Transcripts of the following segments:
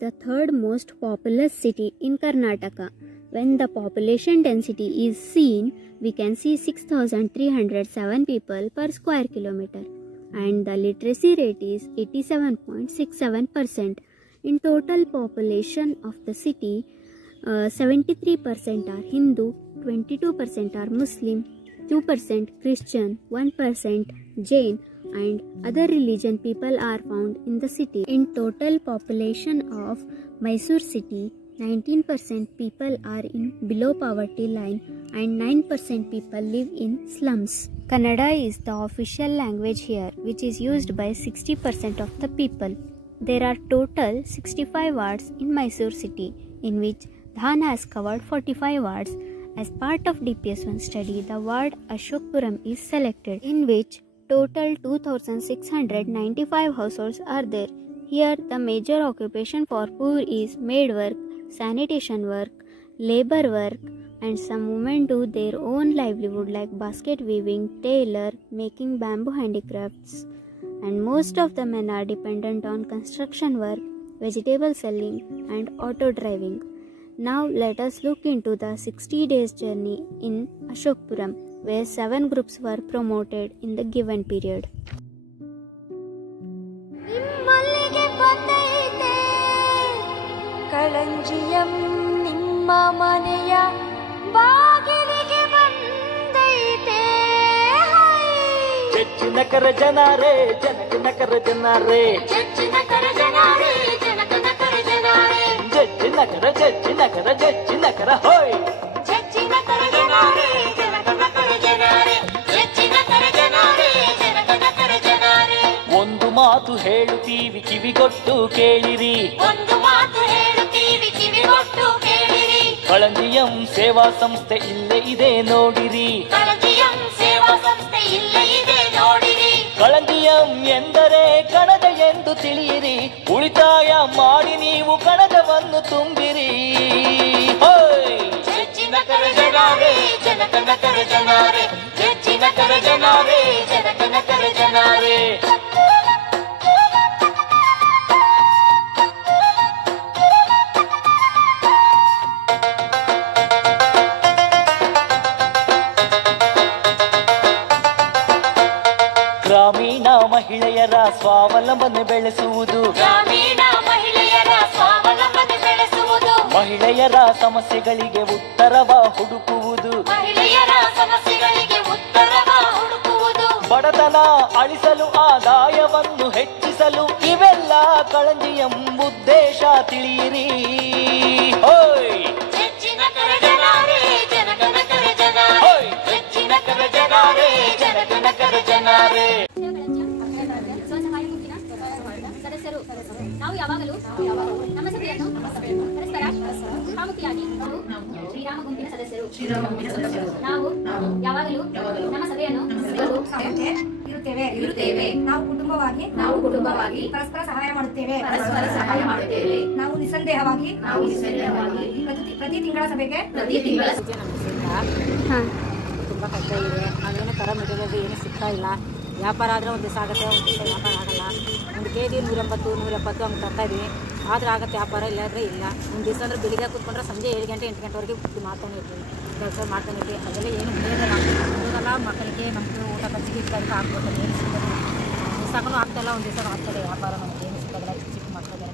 the third most populous city in Karnataka. When the population density is seen, we can see 6,307 people per square kilometer, and the literacy rate is 87.67%. In total population of the city, 73% are Hindu, 22% are Muslim, 2% Christian, 1% Jain, and other religion people are found in the city. In total population of Mysore city, 19% people are in below poverty line and 9% people live in slums. Kannada is the official language here, which is used by 60% of the people. There are total 65 wards in Mysore city, in which Dhan has covered 45 wards. As part of DPS1 study, the ward Ashokpuram is selected, in which total 2,695 households are there. Here, the major occupation for poor is maid work, sanitation work, labor work, and some women do their own livelihood like basket weaving, tailor, making bamboo handicrafts. And most of the men are dependent on construction work, vegetable selling, and auto driving. Now let us look into the 60 days journey in Ashokpuram, where 7 groups were promoted in the given period. ಕಳಂಜಿಯಂ ನಿಮ್ಮ ಮನೆಯ ಬಾಗಿಲಿಗೆ ಬಂದೈತೆ ಜಜ್ಜಿನಕರ ಜನರೇ ಜನಕನಕರ ಜನರೇ ಜಜ್ಜಿನಕರ ಜನರೇ ಜನಕನಕರ ಜನರೇ ಜಜ್ಜಿನಕರ ಹೋಯ್ ಜಜ್ಜಿನಕರ ಜನರೇ ಜನಕನಕರ ಜನರೇ ಜಜ್ಜಿನಕರ ಜನರೇ ಜನಕನಕರ ಜನರೇ. ಒಂದು ಮಾತು ಹೇಳುತ್ತೀವಿ ಕಿವಿಗೊಟ್ಟು ಕೇಳಿರಿ, ಒಂದು ಮಾತು ಹೇಳುತ್ತೀವಿ ಕಿವಿಗೊಟ್ಟು ಕೇಳಿರಿ. ಕಳಂಜಿಯಂ ಸೇವಾ ಸಂಸ್ಥೆ ಇಲ್ಲೇ ಇದೆ ನೋಡಿರಿ, ಕಳಂಜಿಯಂ ಸೇವಾ ಸಂಸ್ಥೆ ಇಲ್ಲೇ ಇದೆ ನೋಡಿರಿ. ಕಳಂಜಿಯಂ ಎಂದರೆ ಕಣಜ ಎಂದು ತಿಳಿಯಿರಿ, ಉಳಿತಾಯ ಮಾಡಿ ನೀವು ಕಣಜವನ್ನು ತುಂಬಿರಿ. ಜಜ್ಜಿನಕರ ಜನರೇ ಜನಕನಕರ ಜನರೇ ಜಜ್ಜಿನಕರ ಜನರೇ ಜನಕನಕರ ಜನರೇ. ಗ್ರಾಮೀಣ ಮಹಿಳೆಯರ ಸ್ವಾವಲಂಬನೆ ಬೆಳೆಸುವುದು, ಗ್ರಾಮೀಣ ಮಹಿಳೆಯರ ಸ್ವಾವಲಂಬನೆ ಬೆಳೆಸುವುದು, ಮಹಿಳೆಯರ ಸಮಸ್ಯೆಗಳಿಗೆ ಉತ್ತರವ ಹುಡುಕುವುದು, ಮಹಿಳೆಯರ ಸಮಸ್ಯೆಗಳಿಗೆ ಉತ್ತರವ ಹುಡುಕುವುದು, ಬಡತನ ಅಳಿಸಲು ಆದಾಯವನ್ನು ಹೆಚ್ಚಿಸಲು ಇವೆಲ್ಲ ಕಳಂಜಿಯಂ ಉದ್ದೇಶ ತಿಳಿಯಿರಿ. ಹೋಯ್ ಜಜ್ಜಿನಕರ ಜನರೇ ಜನಕನಕರ ಜನರೇ ಜಜ್ಜಿನಕರ ಜನರೇ ಜನಕನಕರ ಜನರೇ. ಸ್ವಸಹಾಯ ಗುಂಪಿನ ಸದಸ್ಯರು ನಾವು ಯಾವಾಗಲೂ ನಮ್ಮ ಸಭೆಯನ್ನು ಪರಸ್ಪರ ಮುಖಾಮುಖಿಯಾಗಿ ಶ್ರೀರಾಮ ಗುಂಪಿನ ಸದಸ್ಯರು ನಾವು ಯಾವಾಗಲೂ ನಮ್ಮ ಸಭೆಯನ್ನು ಇರುತ್ತೇವೆ. ನಾವು ಕುಟುಂಬವಾಗಿ ಪರಸ್ಪರ ಸಹಾಯ ಮಾಡುತ್ತೇವೆ. ನಾವು ನಿಸ್ಸಂದೇಹವಾಗಿ ಪ್ರತಿ ತಿಂಗಳ ಸಭೆಗೆ ತುಂಬ ಕಷ್ಟ ಇದೆ. ನಾವೇನು ಥರ ಮೆಟೀರಿಯಲ್ ಏನು ಸಿಗ್ತಾ ಇಲ್ಲ. ವ್ಯಾಪಾರ ಆದರೆ ಒಂದು ದಿವಸ ಆಗುತ್ತೆ, ಒಂದು ದಿವಸ ವ್ಯಾಪಾರ ಆಗಲ್ಲ. ಒಂದು ಕೆ ಜಿ 180 170 ಹಂಗೆ ತರ್ತಾ ಇದ್ವಿ, ಆದರೆ ಆಗುತ್ತೆ ವ್ಯಾಪಾರ, ಇಲ್ಲಾದರೆ ಇಲ್ಲ. ಒಂದು ದಿವಸ ಅಂದರೆ ಬೆಳಿಗ್ಗೆ ಕೂತ್ಕೊಂಡ್ರೆ ಸಂಜೆ 7 ಗಂಟೆ 8 ಗಂಟೆವರೆಗೆ ಕೂತು ಮಾಡ್ತಾನೆ ಇರ್ತೀವಿ, ಕೆಲಸ ಮಾಡ್ತಾನೆ ಇರ್ತೀವಿ. ಅದೆಲ್ಲ ಏನು ಉಪಯೋಗಲ್ಲ. ಮಕ್ಕಳಿಗೆ ನಮ್ಮದು ಊಟ ಖರ್ಚಿಗೆ ಇಷ್ಟ ಆಗ್ಬೋದು, ಏನು ಸಿಗೋದು ದಿವಸಗಳು ಆಗ್ತಾಯಿಲ್ಲ, ಒಂದು ದಿವಸ ಆಗ್ತದೆ ವ್ಯಾಪಾರ, ನಮಗೆ ಏನು ಸಿಗೋದಿಲ್ಲ. ಚಿಕ್ಕ ಚಿಕ್ಕ ಮಕ್ಕಳಿಗೆ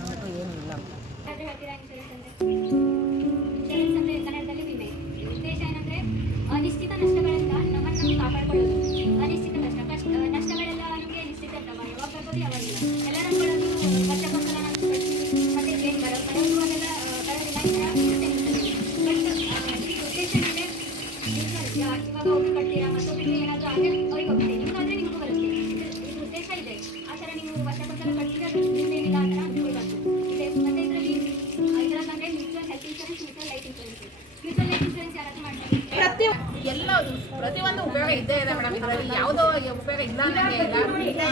ನಮಗೂ ಏನು ಇಲ್ಲ. ಕನ್ನಡದಲ್ಲಿ ವಿಮೆ ಉದ್ದೇಶ ಏನಂದ್ರೆ ಅನಿಶ್ಚಿತ ನಷ್ಟಗಳಿಂದ ನಮ್ಮನ್ನು ಕಾಪಾಡಿಕೊಳ್ಳುವುದು. ಅನಿಶ್ಚಿತ ನಷ್ಟಗಳೆಲ್ಲ ನಮಗೆ ನಿಶ್ಚಿತ ಇರ್ತವ, ಯಾವಾಗ ಬರ್ಬೋದು ಯಾವಾಗಿಲ್ಲ. ಎಲ್ಲ ನಮ್ಗಳದ್ದು ವರ್ಷಕ್ಕೊಂದ್ಸಲ ನಾವು ಕಟ್ತೀವಿ, ಮತ್ತೆ ಏನು ಬರೋದು ಅದೆಲ್ಲ ಬರೋದಿಲ್ಲ. ಈ ಥರ ಬಟ್ ಈ ಉದ್ದೇಶ ಏನಂದ್ರೆ ಇವಾಗ ಒಬ್ರು ಕಟ್ತೀರಾ, ಮತ್ತೊಬ್ಬರಿಗೆ ಏನಾದರೂ ಆದರೆ ಅವ್ರಿಗೆ ಹೋಗುತ್ತೆ, ನಿಮ್ಗಾದ್ರೆ ನಿಮಗೂ ಬರುತ್ತೆ. ಇದು ಉದ್ದೇಶ ಇದೆ. ಆ ಥರ ನೀವು ವರ್ಷಕ್ಕೊಂದ್ಸಲ ಕಟ್ತೀರಾ, ನಿಮ್ದೇನಿಲ್ಲ ಆ ಥರ ಅನ್ಕೊಳ್ಬಾರ್ದು ಇದೆ. ಮತ್ತೆ ಇದರಲ್ಲಿ ಇದರಂದ್ರೆ mutual health insurance, mutual life insurance. Mutual life insurance ಯಾರಾದ್ರೂ ಮಾಡ್ತಾರೆ? ಪ್ರತಿಯೊಂದು ಉಪಯೋಗ ಇದ್ದೇ ಇದೆ ಮೇಡಮ್. ಇದರಲ್ಲಿ ಯಾವುದೋ ಉಪಯೋಗ ಇಲ್ಲ ಅನ್ನಂಗೆ ಇಲ್ಲ.